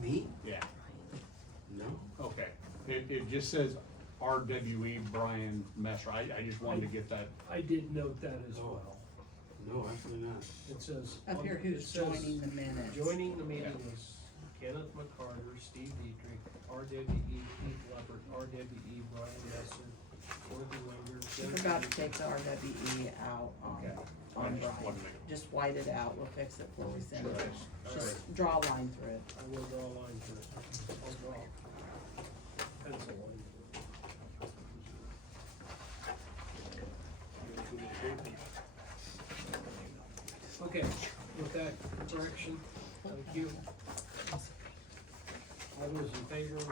Me? Yeah, No. okay. It just says RWE Brian Messer. I just wanted to get that. I did note that as Oh. well. No, absolutely not. It says. Up here, it who's says joining the minutes? Joining the meeting is Kenneth McCarter, Steve Dietrich, RWE Keith Leopard, RWE Brian Messer, Dorothy Winger. You forgot to take the RWE out Okay. on I just Brian. wanted to make- Just white it out, we'll fix it before we send it. Sure. Just draw a line through it. I will draw a line through it. I'll draw a pencil line through it. Okay, with that correction, thank you. All those in favor of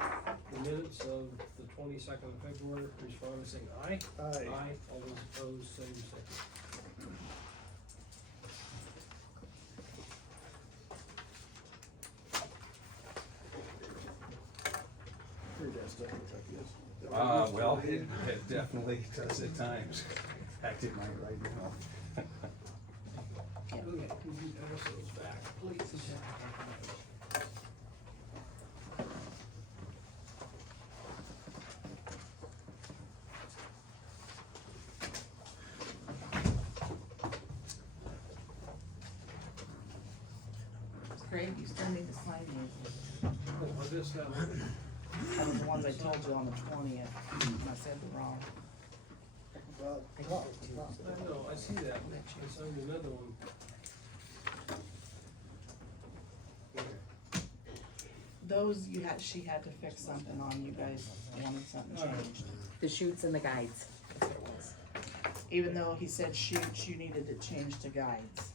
the minutes of the 22nd of February, respond by saying aye. Aye. All those opposed, same sign. Well, it definitely does at times. Acting like right now. Okay, would you pass those back, please? Craig, you still need to sign these. Oh, I missed that one. That was the ones I told you on the 20th, and I said them wrong. I know, I see that. I signed another one. Those she had to fix something on, you guys wanted something changed. The shoots and the guides. Even though he said shoots, you needed to change to guides,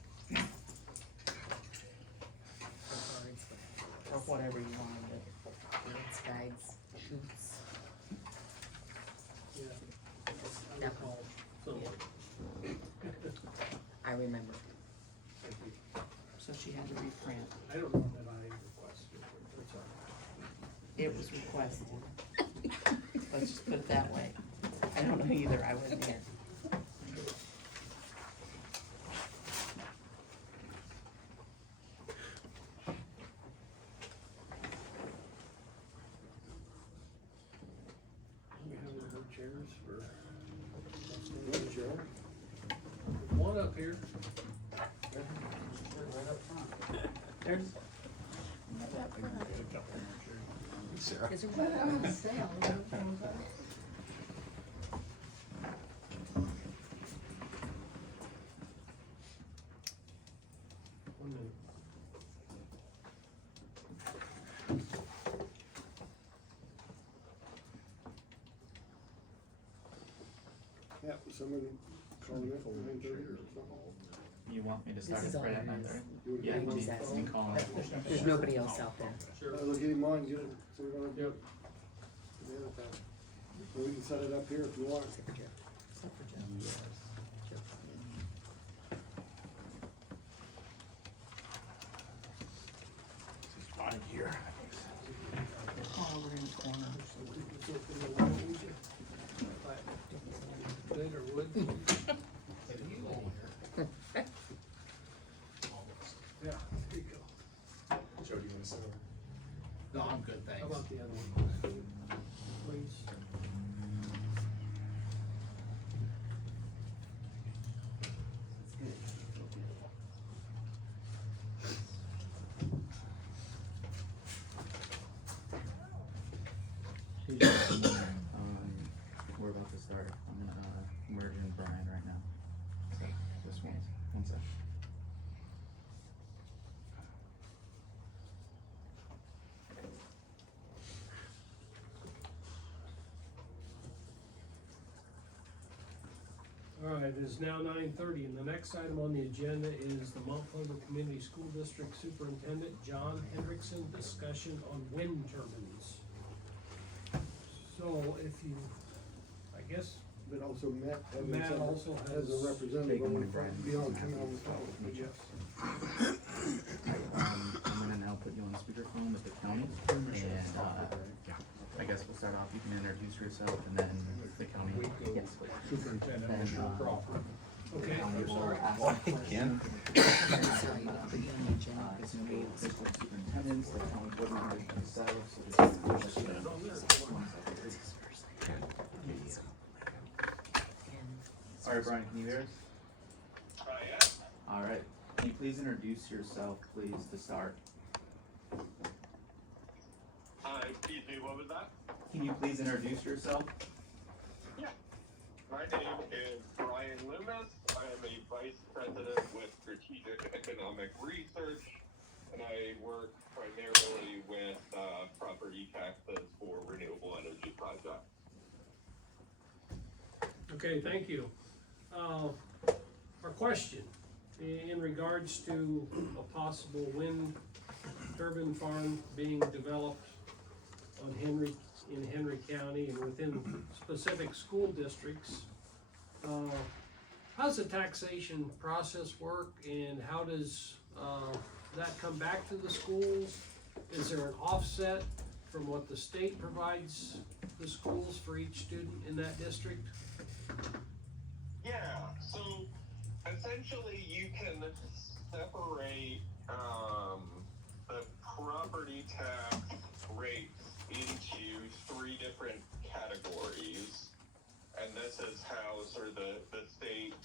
or whatever you wanted it. Guides, guides, shoots. Yeah. I recall. So, I remember. So she had to reprint. I don't know that I requested it. That's all right. It was requested. Let's just put it that way. I don't know either, I wasn't here. We have any more chairs for? One up here. There's, Sarah. Is there one on sale? One minute. Yeah, somebody called it for 9:30 or something. You want me to start This it is right all at ours. 9:30? You would Yeah, get you one. He's asking. can call it. There's nobody else out there. Sure. Look, get him on, get it, so we're gonna do Yep. it. Yeah, that. We can set it up here if you want. except for Jeff. Just fine here. Oh, we're in the corner. Wood or wood? Yeah, there you go. Joe, do you wanna sit over? No, I'm good, How thanks. about the other one? Please. We're about to start. I'm gonna merge in Brian right now. So this one sec. All right, it is now 9:30, and the next item on the agenda is the Mount Pleasant Community School District Superintendent John Hendrickson discussion on wind turbines. So if you, I guess, But also Matt Matt Evans also as a has- representative Big on one, the Brian. beyond coming on the phone. yes. I'm gonna now put you on speakerphone with the county, and I guess we'll start off. You can introduce yourself, and then the county. Yes, please. Superintendent Then, Crawford. Okay, I I'm will sorry. ask Well, a question. again. Sorry, you put you on the agenda. It's gonna be the fiscal superintendents, the county board members themselves. So this is the question. Put it on there. 1 second. All right, Brian, can you hear us? All right, can you please introduce yourself, please, to start? Excuse me, what was that? Can you please introduce yourself? My name is Brian Loomis. I am a vice president with strategic economic research, and I work primarily with property taxes for renewable energy projects. Okay, thank you. Our question in regards to a possible wind turbine farm being developed on in Henry County and within specific school districts. How's the taxation process work, and how does that come back to the schools? Is there an offset from what the state provides the schools for each student in that district? Yeah, so essentially you can separate the property tax rates into 3 different categories, and this is how sort of the state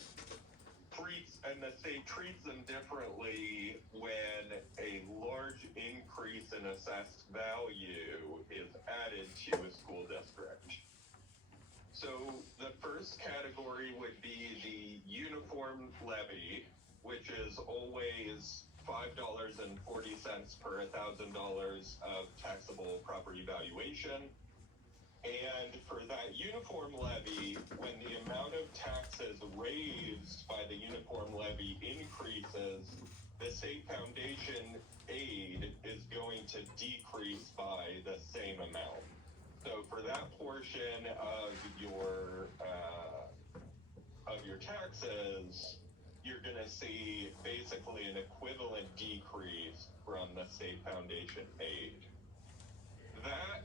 treats them differently when a large increase in assessed value is added to a school district. So the first category would be the uniform levy, which is always $5.40 per $1,000 of taxable property valuation. And for that uniform levy, when the amount of taxes raised by the uniform levy increases, the state foundation aid is going to decrease by the same amount. So for that portion of your taxes, you're going to see basically an equivalent decrease from the state foundation aid. That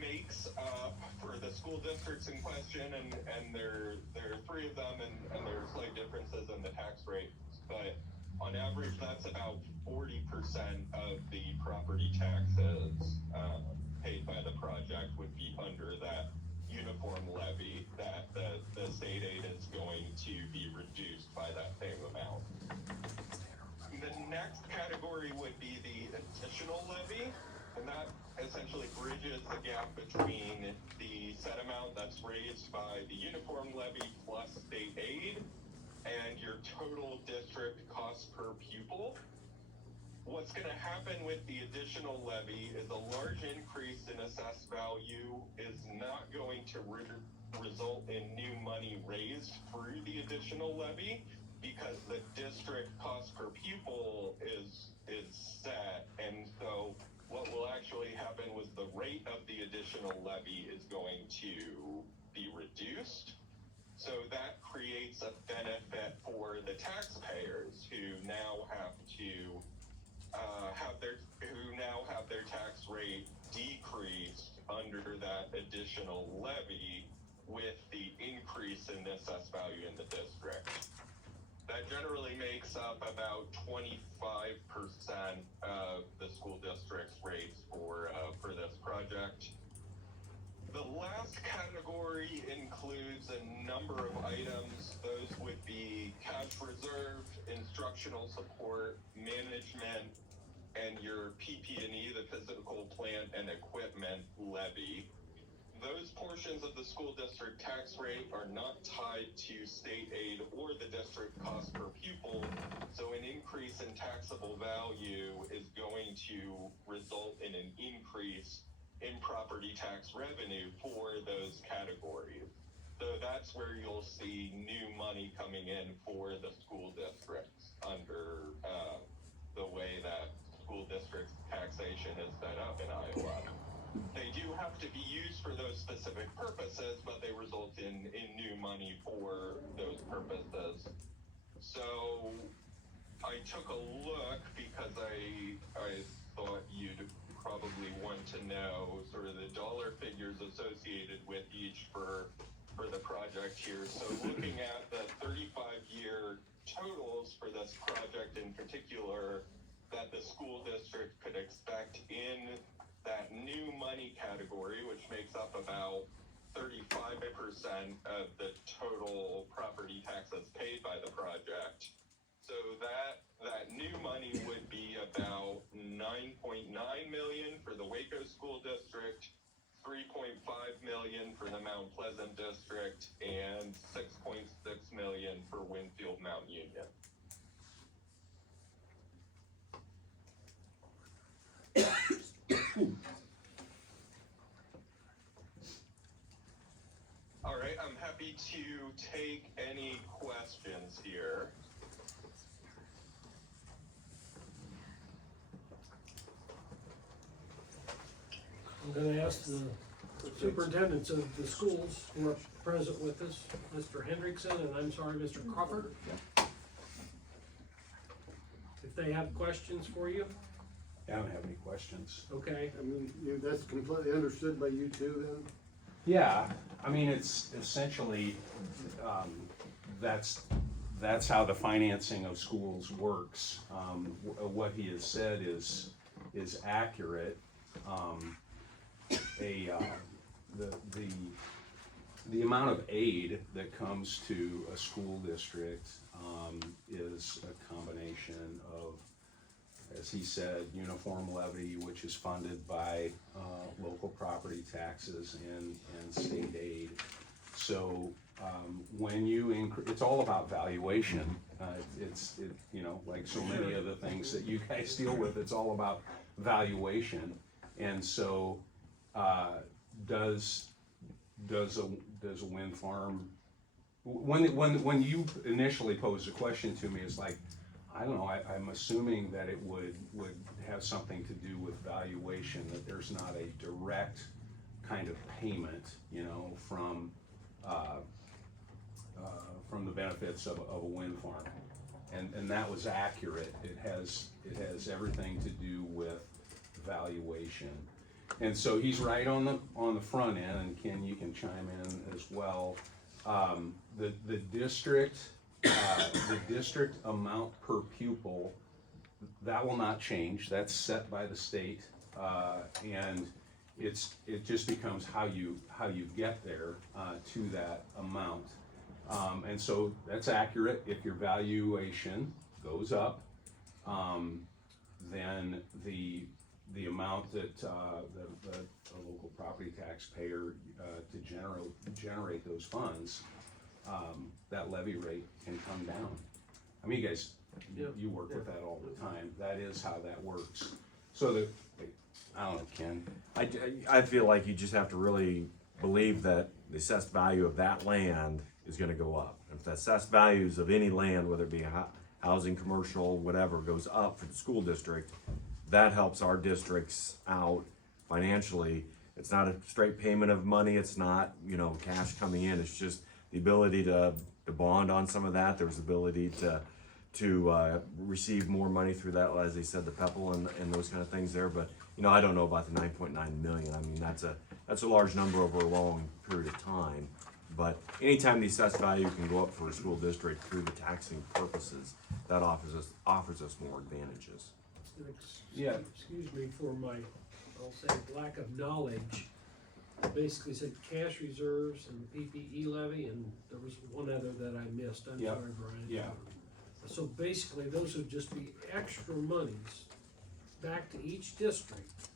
makes up for the school districts in question, and there are 3 of them, and there are slight differences in the tax rates, but on average that's about 40% of the property taxes paid by the project would be under that uniform levy, that the state aid is going to be reduced by that same amount. The next category would be the additional levy, and that essentially bridges the gap between the set amount that's raised by the uniform levy plus state aid and your total district cost per pupil. What's going to happen with the additional levy is a large increase in assessed value is not going to result in new money raised through the additional levy, because the district cost per pupil is set, and so what will actually happen was the rate of the additional levy is going to be reduced. So that creates a benefit for the taxpayers who now have to have their tax rate decreased under that additional levy with the increase in the assessed value in the district. That generally makes up about 25% of the school district's rates for this project. The last category includes a number of items. Those would be cash reserve, instructional support, management, and your PP&E, the physical plant and equipment levy. Those portions of the school district tax rate are not tied to state aid or the district cost per pupil, so an increase in taxable value is going to result in an increase in property tax revenue for those categories. So that's where you'll see new money coming in for the school districts under the way that school district taxation is set up in Iowa. They do have to be used for those specific purposes, but they result in new money for those purposes. So I took a look because I thought you'd probably want to know sort of the dollar figures associated with each for for the project here. So looking at the 35-year totals for this project in particular that the school district could expect in that new money category, which makes up about 35% of the total property taxes paid by the project. So that new money would be about $9.9 million for the Waco School District, $3.5 million for the Mount Pleasant District, and $6.6 million for Winfield Mount Union. All right, I'm happy to take any questions here. I'm gonna ask the superintendents of the schools who are present with us, Mr. Hendrickson, and I'm sorry, Mr. Crawford. If they have questions for you, I don't have any questions. okay, I mean, that's completely understood by you two then? Yeah, I mean, it's essentially, that's how the financing of schools works. What he has said is accurate. The amount of aid that comes to a school district is a combination of, as he said, uniform levy, which is funded by local property taxes and state aid. So when you it's all about valuation. Like so many of the things that you guys deal with, it's all about valuation. And so does a wind farm, when you initially posed a question to me, it's like, I don't know, I'm assuming that it would have something to do with valuation, that there's not a direct kind of payment, from the benefits of a wind farm. And that was accurate. It has everything to do with valuation. And so he's right on the front end, and Ken, you can chime in as well. The district amount per pupil, that will not change. That's set by the state, and it just becomes how you get there to that amount. And so that's accurate. If your valuation goes up, then the amount that the local property taxpayer to generate those funds, that levy rate can come down. I mean, you guys, you work with that all the time. That is how that works. So I don't know, Ken. I feel like you just have to really believe that the assessed value of that land is gonna go up. If the assessed values of any land, whether it be housing, commercial, whatever, goes up for the school district, that helps our districts out financially. It's not a straight payment of money, it's not, cash coming in, it's just the ability to bond on some of that. There's the ability to receive more money through that, as they said, the PEPAL and those kind of things there. But I don't know about the 9.9 million. I mean, that's a large number over a long period of time. But anytime the assessed value can go up for a school district through the taxing purposes, that offers us more advantages. Yeah. Excuse me for my, I'll say, lack of knowledge. It basically said cash reserves and PPE levy, and there was one other that I missed. I'm Yep. sorry, Brian. Yeah. So basically, those would just be extra monies back to each district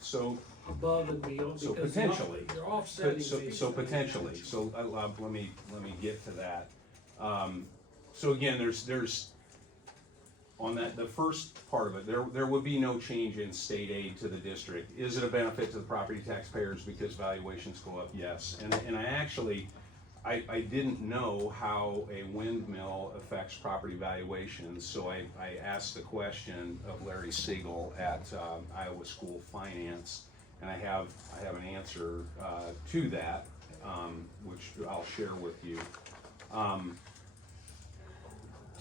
So above and beyond. So because potentially. You're offsetting. So basically. potentially, so let me get to that. So again, there's on that, the first part of it, there would be no change in state aid to the district. Is it a benefit to the property taxpayers because valuations go up? Yes. And I actually, I didn't know how a windmill affects property valuations, so I asked the question of Larry Siegel at Iowa School Finance, and I have an answer to that, which I'll share with you.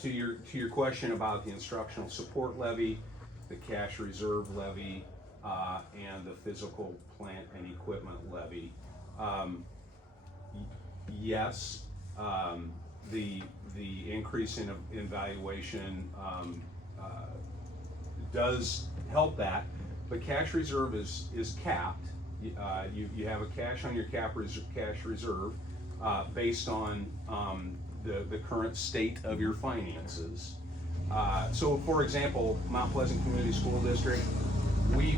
To your question about the instructional support levy, the cash reserve levy, and the physical plant and equipment levy. yes, the increase in valuation, does help that, but cash reserve is capped. You have a cash on your cash reserve, based on, the current state of your finances. So for example, Mount Pleasant Community School District, we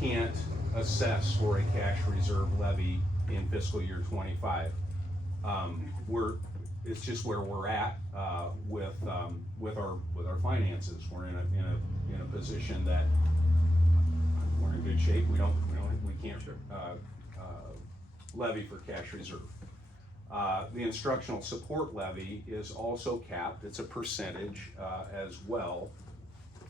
can't assess for a cash reserve levy in fiscal year '25. It's just where we're at, with our finances. We're in a position that we're in good shape. We can't, levy for cash reserve. The instructional support levy is also capped. It's a percentage, as well.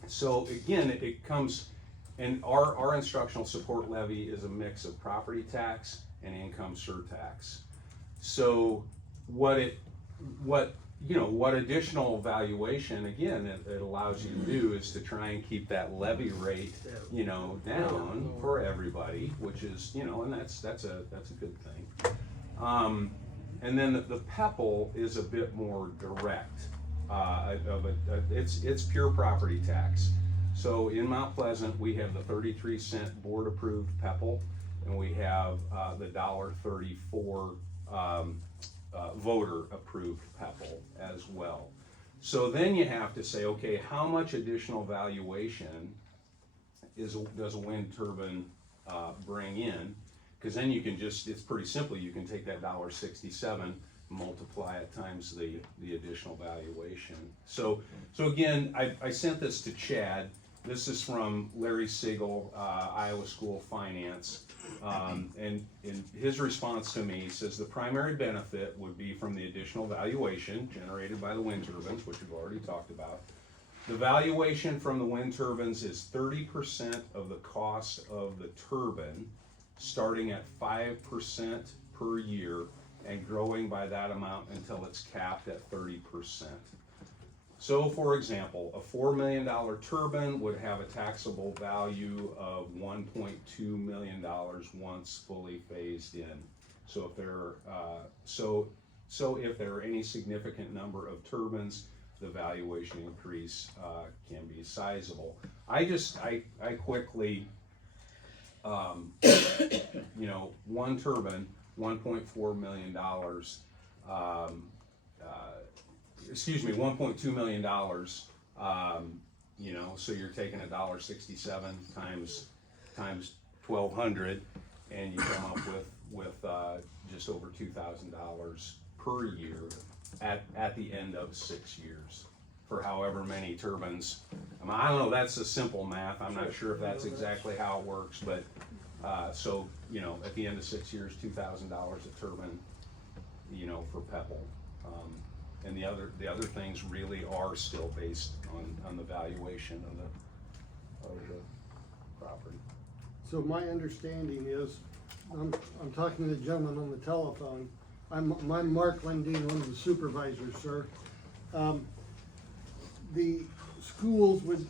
So again, it comes, and our instructional support levy is a mix of property tax and income surtax. So what additional valuation, again, it allows you to do is to try and keep that levy rate, down for everybody, which is, and that's a good thing. And then the PEPL is a bit more direct, it's pure property tax. So in Mount Pleasant, we have the 33-cent board-approved PEPL, and we have the $1.34 voter-approved PEPL as well. So then you have to say, okay, how much additional valuation does a wind turbine bring in? Because then you can it's pretty simple, you can take that $1.67, multiply it times the additional valuation. So again, I sent this to Chad. This is from Larry Siegel, Iowa School of Finance. And in his response to me, he says the primary benefit would be from the additional valuation generated by the wind turbines, which we've already talked about. The valuation from the wind turbines is 30% of the cost of the turbine, starting at 5% per year and growing by that amount until it's capped at 30%. So for example, a $4 million turbine would have a taxable value of $1.2 million once fully phased in. So if there are any significant number of turbines, the valuation increase can be sizable. I quickly, one turbine, $1.4 million, $1.2 million, so you're taking $1.67 times 1,200, and you come up with just over $2,000 per year at the end of 6 years for however many turbines. I don't know, that's a simple math. I'm not sure if that's exactly how it works, but so at the end of 6 years, $2,000 a turbine, for PEPL. And the other things really are still based on the valuation of the property. So my understanding is, I'm talking to the gentleman on the telephone. I'm Mark Lundin, one of the supervisors, sir. The schools would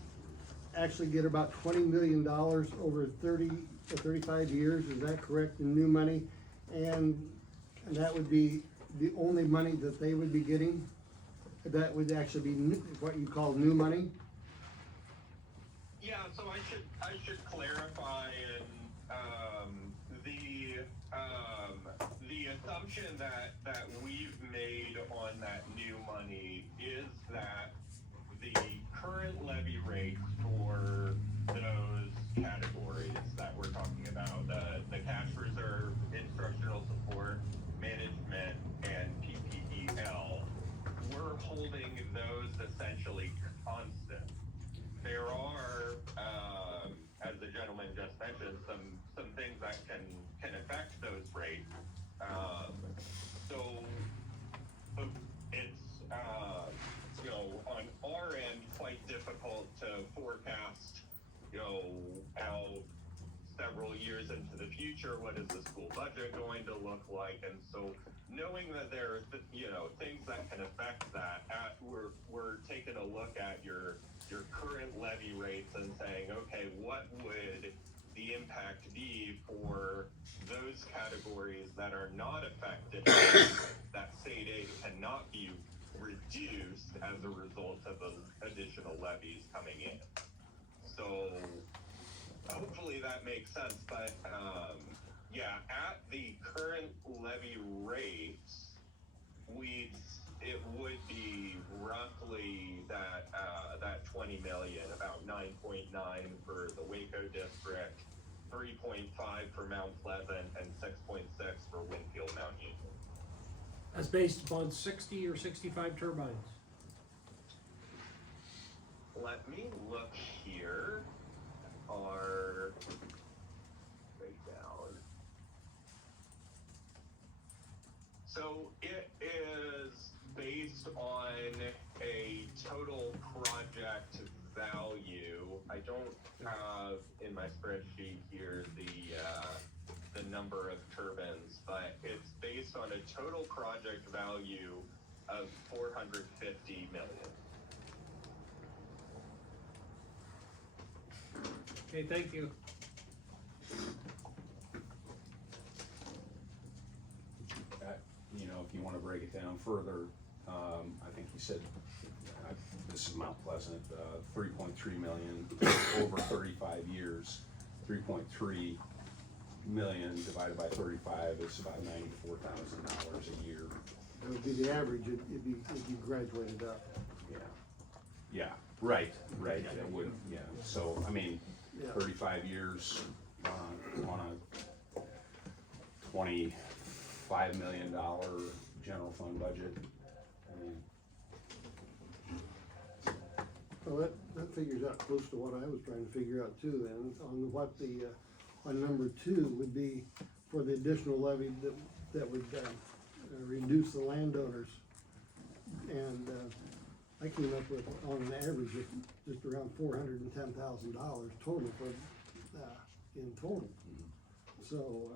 actually get about $20 million over 30 to 35 years, is that correct, in new money? And that would be the only money that they would be getting? That would actually be what you call new money? Yeah, so I should clarify, and the assumption that we've made on that new money is that the current levy rates for those categories that we're talking about, the cash reserve, instructional support, management, and PPEL, we're holding those essentially constant. There are, as the gentleman just mentioned, some things that can affect those rates. So it's on our end quite difficult to forecast out several years into the future. What is the school budget going to look like? And so knowing that there are things that can affect that, we're taking a look at your current levy rates and saying, okay, what would the impact be for those categories that are not affected, that state aid cannot be reduced as a result of those additional levies coming in. So hopefully that makes sense, but yeah, at the current levy rates, it would be roughly that 20 million, about 9.9 for the Waco district, 3.5 for Mount Pleasant, and 6.6 for Winfield Mount Union. That's based upon 60 or 65 turbines. Let me look here at our breakdown. So it is based on a total project value. I don't have in my spreadsheet here the number of turbines, but it's based on a total project value of 450 million. Okay, thank you. You know, if you wanna break it down further, I think you said, this is Mount Pleasant, 3.3 million over 35 years. 3.3 million divided by 35 is about $94,000 a year. That would be the average if you graduated up. Yeah, right, it would, yeah, so, I mean, Yeah. 35 years, on a $25 million general fund budget. I mean, Well, that figures out close to what I was trying to figure out too, then, on what the, on number 2 would be for the additional levy that would, reduce the landowners. And, I came up with, on an average, of just around $410,000 total for, in total. So,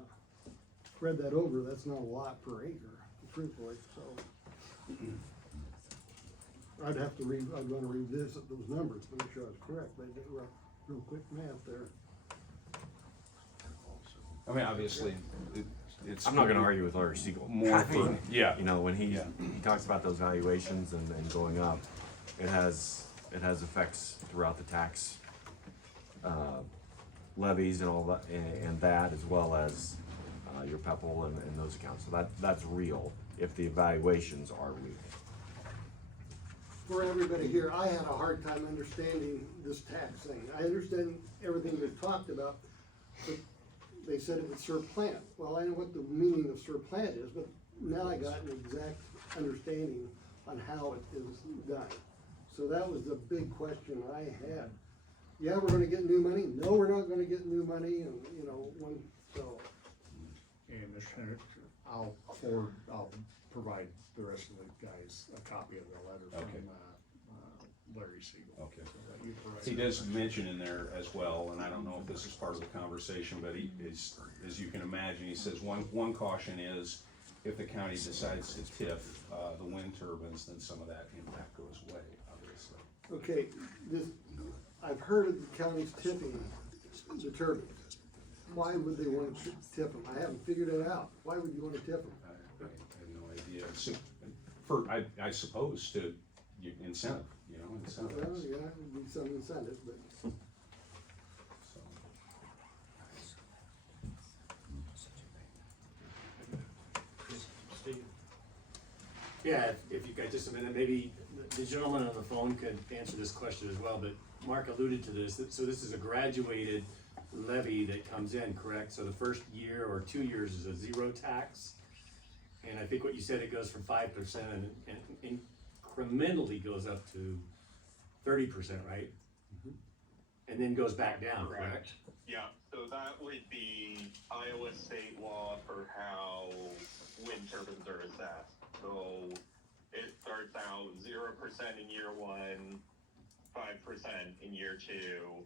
spread that over, that's not a lot per acre, truthfully, so. I'd wanna revisit those numbers to make sure I was correct, but I did real quick math there. I mean, obviously, it's. I'm not gonna argue with Larry Siegel. More I think, for- yeah. You know, when he Yeah. talks about those valuations and going up, it has effects throughout the tax, levies and all that, and that, as well as, your PEPAL and those accounts. So that's real, if the evaluations are real. For everybody here, I had a hard time understanding this tax thing. I understand everything they've talked about, but they said it was surplant. Well, I know what the meaning of surplant is, but now I got an exact understanding on how it is done. So that was the big question I had. Yeah, we're gonna get new money. No, we're not gonna get new money, and, you know, so. And Mr. Henry, I'll provide the rest of the guys a copy of the letter Okay. from, Larry Siegel. Okay. So that you provide He the does rest. mention in there as well, and I don't know if this is part of the conversation, but he is, as you can imagine, he says, one caution is, if the county decides to TIF, the wind turbines, then some of that impact goes away, obviously. Okay, I've heard of the counties tipping the turbines. Why would they want to tip them? I haven't figured it out. Why would you want to tip them? I have no idea. I suppose to incentive, Well, incentivize. yeah, it would be some incentive, but. So. Yeah, if you've got just a minute, maybe the gentleman on the phone could answer this question as well, but Mark alluded to this, so this is a graduated levy that comes in, correct? So the first year or 2 years is a zero tax, and I think what you said, it goes from 5% and incrementally goes up to 30%, right? And then goes back down, correct? Yeah, so that would be Iowa state law for how wind turbines are assessed. So it starts out 0% in year 1, 5% in year 2,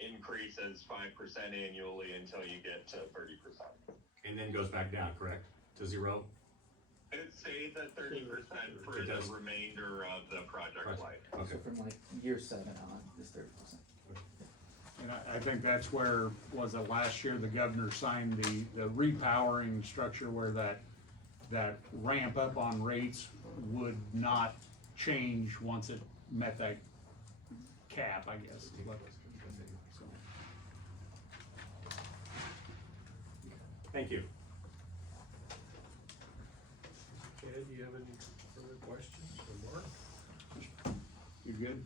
increases 5% annually until you get to 30%. And then goes back down, correct? To zero? It stays at 30% for It does. the remainder of the project life. So from like year 7 on, is 30%. And I think that's where, was it last year, the governor signed the repowering structure where that ramp up on rates would not change once it met that cap, I guess. is what- so. Thank you. Okay, do you have any further questions for Mark? You good?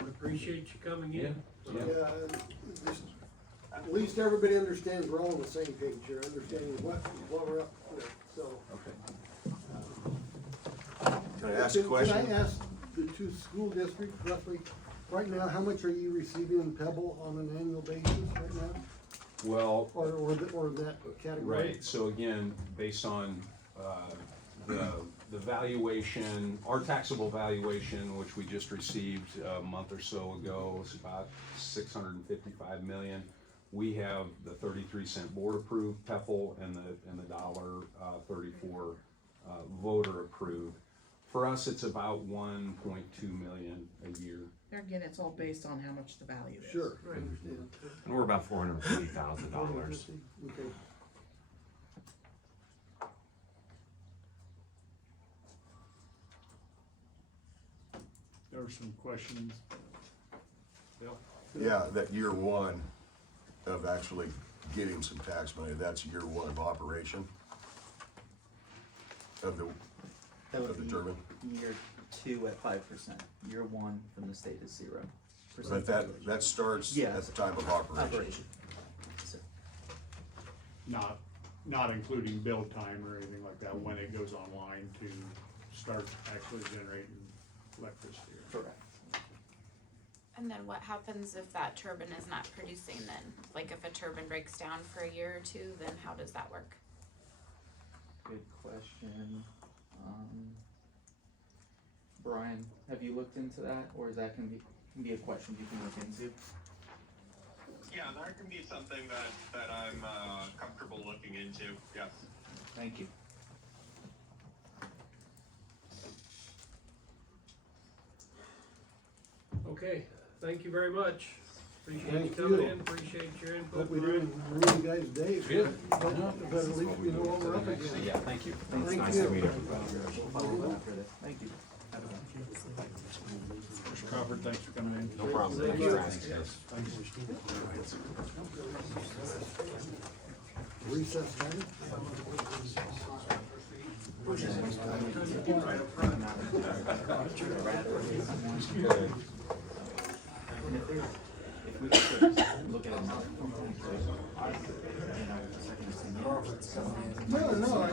I appreciate you coming in. Yeah, just, at least everybody understands we're all on the same page here, understanding what we're up with, so. Okay. Can I ask a question? Can I ask the two school districts roughly, right now, how much are you receiving in Pebble on an annual basis right now? Well, Or that category? right, so again, based on, the valuation, our taxable valuation, which we just received a month or so ago, was about 655 million. We have the 33-cent board approved PEPL and the $1.34 voter approved. For us, it's about 1.2 million a year. There again, it's all based on how much the value is. Sure, I understand. And we're about $450,000. Okay. There were some questions. Bill? Yeah, that year one of actually getting some tax money, that's year one of operation of the, That would of the be turbine. year 2 at 5%. Year 1 from the state is 0%. But that starts Yeah. at the time of operation. Operation. So, Not including build time or anything like that, when it goes online to start actually generating electricity. correct. And then what happens if that turbine is not producing then? Like if a turbine breaks down for a year or two, then how does that work? Good question. Brian, have you looked into that, or is that can be a question you can look into? Yeah, that can be something that I'm comfortable looking into, yes. Thank you. Okay, thank you very much. Appreciate you Thank coming you. in, appreciate your input. Hope we Brian. didn't ruin you guys' days. Good. But at least we know what we're up against. Yeah, thank you. Thank Nice you. to meet everybody. Follow up after this. Thank you. Mr. Crawford, thanks for coming in. No problem. Thanks for asking us. Recess time? If we could look at it now. No,